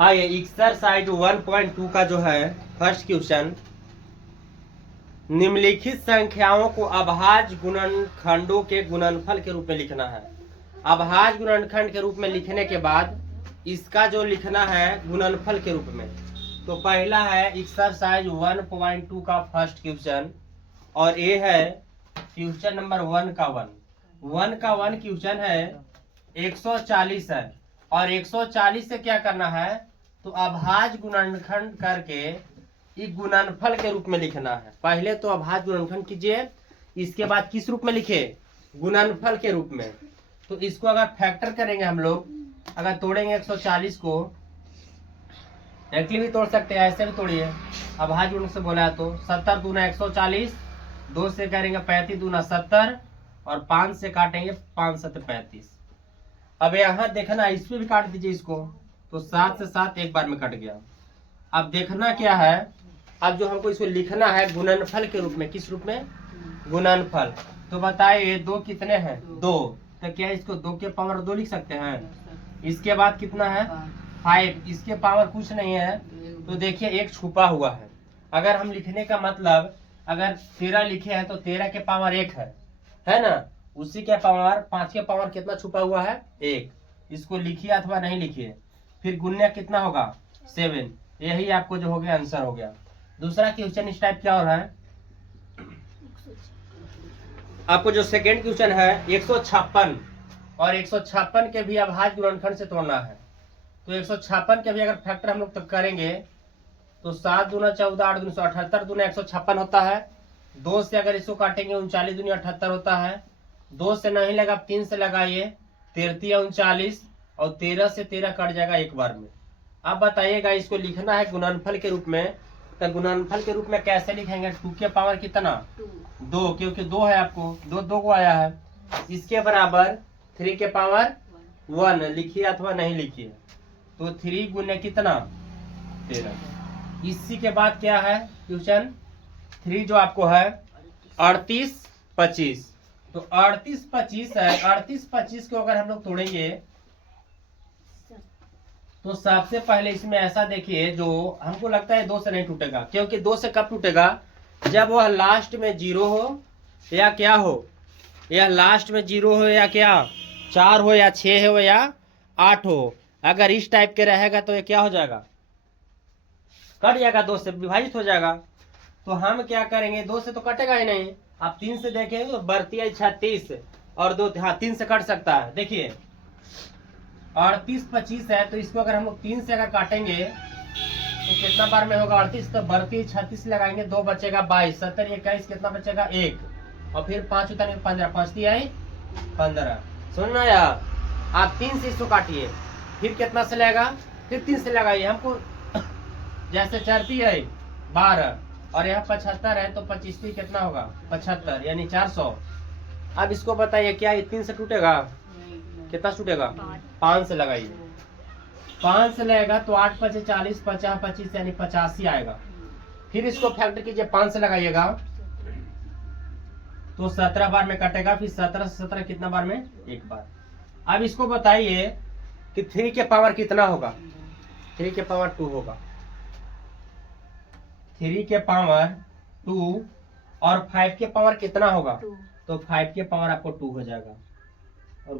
आइए एक्सरसाइज 1.2 का जो है फर्स्ट क्वेश्चन, निम्नलिखित संख्याओं को अभाज्य गुणनखंडों के गुणनफल के रूप में लिखना है। अभाज्य गुणनखंड के रूप में लिखने के बाद इसका जो लिखना है गुणनफल के रूप में, तो पहला है एक्सरसाइज 1.2 का फर्स्ट क्वेश्चन और ये है क्वेश्चन नंबर 1 का 1 क्वेश्चन है 140 है और 140 से क्या करना है तो अभाज्य गुणनखंड करके एक गुणनफल के रूप में लिखना है। पहले तो अभाज्य गुणनखंड कीजिए, इसके बाद किस रूप में लिखे गुणनफल के रूप में। तो इसको अगर फैक्टर करेंगे हम लोग, अगर तोड़ेंगे 140 को डायरेक्टली भी तोड़ सकते हैं, ऐसे भी तोड़िए। अभाज्य गुणन से बोला है तो 70 दूना 140, 2 से करेंगे 35 दूना 70 और 5 से काटेंगे 5 7 35। अब यहाँ देखना इसमें भी काट दीजिए इसको, तो 7 से 7 एक बार में कट गया। अब देखना क्या है, अब जो हमको इसको लिखना है गुणनफल के रूप में, किस रूप में गुणनफल। तो बताइए 2 कितने हैं 2, तो क्या इसको 2 के पावर 2 लिख सकते हैं। इसके बाद कितना है 5, इसके पावर कुछ नहीं है, तो देखिए एक छुपा हुआ है। अगर हम लिखने का मतलब अगर 13 लिखे हैं तो 13 के पावर 1 है ना, उसी के पावर 5 के पावर कितना छुपा हुआ है 1। इसको लिखिए अथवा नहीं लिखिए, फिर गुणा कितना होगा 7। यही आपको जो हो गया आंसर हो गया। दूसरा क्वेश्चन इस टाइप क्या हो रहा है, आपको जो सेकेंड क्वेश्चन है 156 और 156 के भी अभाज्य गुणनखंड से तोड़ना है। तो 156 के भी अगर फैक्टर हम लोग तक करेंगे तो 7 दूना 14, 8 दूना 78 दूना 156 होता है। 2 से अगर इसको काटेंगे 39 दूनी 78 होता है। 2 से नहीं लगा 3 से लगाइए, 13 39 और 13 से 13 कट जाएगा एक बार में। अब बताइएगा इसको लिखना है गुणनफल के रूप में, तो गुणनफल के रूप में कैसे लिखेंगे। 2 के पावर कितना 2, क्योंकि 2 है, आपको 2 को आया है। इसके बराबर 3 के पावर 1 लिखिए अथवा नहीं लिखिए, तो 3 गुने कितना 13। इसी के बाद क्या है क्वेश्चन 3 जो आपको है 38 25, तो 38 25 है। 38 25 को अगर हम लोग तोड़ेंगे तो सबसे पहले इसमें ऐसा देखिए, जो हमको लगता है 2 से नहीं टूटेगा, क्योंकि 2 से कब टूटेगा जब वह लास्ट में 0 हो या क्या हो, या लास्ट में 0 हो या क्या 4 हो या 6 हो या 8 हो। अगर इस टाइप के रहेगा तो ये क्या हो जाएगा कट जाएगा, 2 से विभाजित हो जाएगा। तो हम क्या करेंगे 2 से तो कटेगा ही नहीं। आप 3 से देखेंगे तो बढ़ती है 36 और 2 हाँ 3 से कट सकता है। देखिए 38 25 है, तो इसको अगर हम लोग 3 से अगर काटेंगे तो कितना बार में होगा 38, तो बढ़ती 36 लगाएंगे 2 बचेगा 22, 70 21 कितना बचेगा 1 और फिर 5 उतारेंगे 15, 5 3 आई 15। सुनना यार, आप 3 से इसको काटिए, फिर कितना से लगेगा फिर 3 से लगाइए। हमको जैसे चरती है 12 और यहाँ 75 है, तो 25 कितना होगा 75 यानी 400। अब इसको बताइए क्या ये 3 से टूटेगा, कितना टूटेगा 5 से लगाइए। 5 से लगेगा तो 8 5 40 50 25 यानी 85 आएगा। फिर इसको फैक्टर कीजिए 5 से लगाइएगा तो 17 बार में कटेगा, फिर 17 से 17 कितना बार में एक बार। अब इसको बताइए कि 3 के पावर कितना होगा, 3 के पावर 2 होगा। 3 के पावर 2 और 5 के पावर कितना होगा, तो 5 के पावर आपको 2 हो जाएगा और